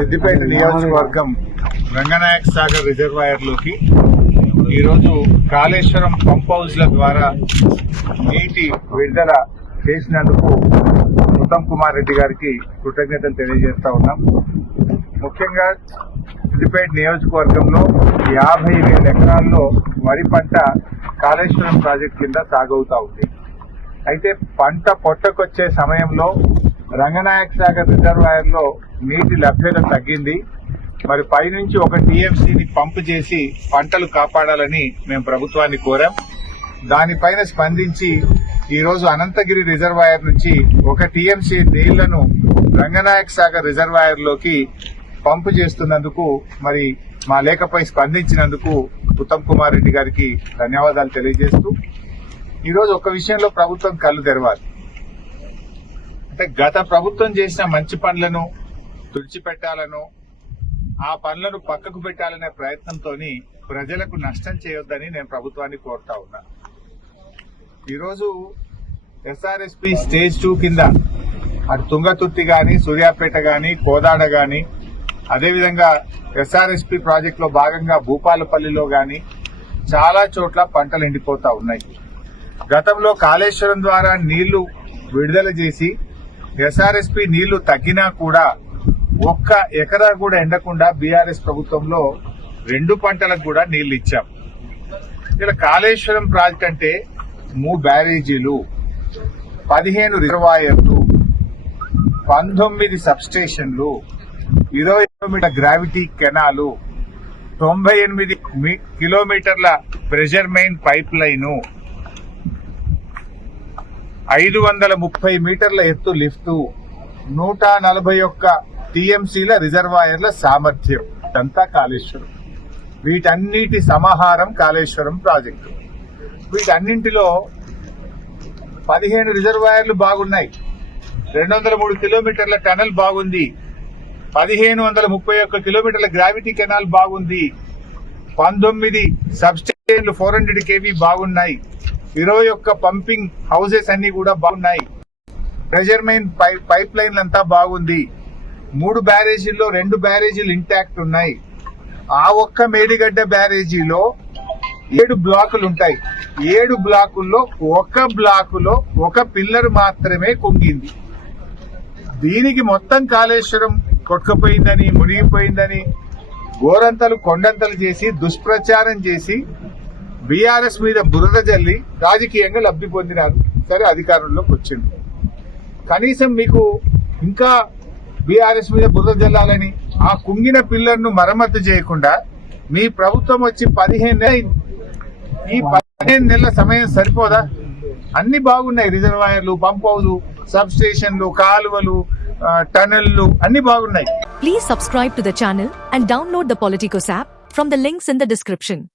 సిద్దిపేట నియోజకవర్గం రంగనాయక సాగర్ రిజర్వాయర్ లోకి ఈరోజు కాళేశ్వరం పంప్ హౌస్ల ద్వారా నీటి విడుదల చేసినందుకు ఉత్తమ్ కుమార్ రెడ్డి గారికి కృతజ్ఞతలు తెలియజేస్తా ఉన్నాం. ముఖ్యంగా సిద్దిపేట నియోజకవర్గంలో 50,000 ఎకరాల్లో వరి పంట కాళేశ్వరం ప్రాజెక్టు కింద సాగవుతా ఉంది. అయితే పంట పొట్టకొచ్చే సమయంలో రంగనాయక సాగర్ రిజర్వాయర్ లో నీటి లభ్యత తగ్గింది. మరి పైనుంచి 1 టీఎంసీని పంపు చేసి పంటలు కాపాడాలని మేము ప్రభుత్వాన్ని కోరాం. దానిపైన స్పందించి ఈరోజు అనంతగిరి రిజర్వాయర్ నుంచి 1 టీఎంసీ నీళ్లను రంగనాయక సాగర్ రిజర్వాయర్ లోకి పంపు చేస్తున్నందుకు మరి మా లేఖపై స్పందించినందుకు ఉత్తమ్ కుమార్ రెడ్డి గారికి ధన్యవాదాలు తెలియజేస్తూ ఈరోజు ఒక విషయంలో ప్రభుత్వం కళ్ళు తెరవాలి. అంటే గత ప్రభుత్వం చేసిన మంచి పనులను తుడిచిపెట్టాలను, ఆ పనులను పక్కకు పెట్టాలనే ప్రయత్నంతో ప్రజలకు నష్టం చేయొద్దని నేను ప్రభుత్వాన్ని కోరుతా ఉన్నా. ఈరోజు ఎస్ఆర్ఎస్పీ స్టేజ్ 2 కింద అటు తుంగతుర్తి గాని, సూర్యాపేట గాని, కోదాడ గాని, అదేవిధంగా ఎస్ఆర్ఎస్పీ ప్రాజెక్టులో భాగంగా భూపాలపల్లిలో గాని చాలా చోట్ల పంటలు ఎండిపోతా ఉన్నాయి. గతంలో కాళేశ్వరం ద్వారా నీళ్లు విడుదల చేసి ఎస్ఆర్ఎస్పీ నీళ్లు తగ్గినా కూడా 1 ఎకరా కూడా ఎండకుండా బీఆర్ఎస్ ప్రభుత్వంలో 2 పంటలకు కూడా నీళ్లు ఇచ్చాం. ఇలా కాళేశ్వరం ప్రాజెక్ట్ అంటే 3 బ్యారేజీలు, 15 రిజర్వాయర్లు, 19 సబ్స్టేషన్లు, 20 కిలోమీటర్ల గ్రావిటీ కెనాలు, 98 కిలోమీటర్ల ప్రెషర్ మెయిన్ పైప్ లైను, 530 మీటర్ల ఎత్తు లిఫ్టు, 141 టీఎంసీల రిజర్వాయర్ల సామర్థ్యం. ఇదంతా కాళేశ్వరం. వీటన్నిటి సమాహారం కాళేశ్వరం ప్రాజెక్టు. వీటన్నింటిలో 15 రిజర్వాయర్లు బాగున్నాయి, 203 కిలోమీటర్ల టనల్ బాగుంది, 1531 కిలోమీటర్ల గ్రావిటీ కెనాల్ బాగుంది, 19 సబ్స్టేషన్లు 400 కేవీ బాగున్నాయి, 21 పంపింగ్ హౌసెస్ అన్ని కూడా బాగున్నాయి, ప్రెషర్ మెయిన్ పైప్ లైన్లు అంతా బాగుంది, 3 బ్యారేజీల్లో 2 బ్యారేజీలు ఇంటాక్ట్ ఉన్నాయి. ఆ ఒక్క మేడిగడ్డ బ్యారేజీలో 7 బ్లాకులు ఉంటాయి. 7 బ్లాకుల్లో 1 బ్లాకులో 1 పిల్లర్ మాత్రమే కుంగింది. దీనికి మొత్తం కాళేశ్వరం కొట్టుకుపోయిందని, మునిగిపోయిందని గోరంతలు కొండంతలు చేసి దుష్ప్రచారం చేసి బీఆర్ఎస్ మీద బురద జల్లి రాజకీయంగా లబ్ధి పొందినారు. సరే, అధికారంలోకి వచ్చింది. కనీసం మీకు ఇంకా బీఆర్ఎస్ మీద బురద జల్లాలని ఆ కుంగిన పిల్లర్ను మరమ్మతు చేయకుండా మీ ప్రభుత్వం వచ్చి 15 నెలలు, ఈ 15 నెలల సమయం సరిపోదా? అన్ని బాగున్నాయి. రిజర్వాయర్లు, పంప్ హౌస్, సబ్ స్టేషన్లు, కాలువలు, టనెల్లు అన్ని బాగున్నాయి. Please subscribe to the channel and download the Politicos app from the links in the description.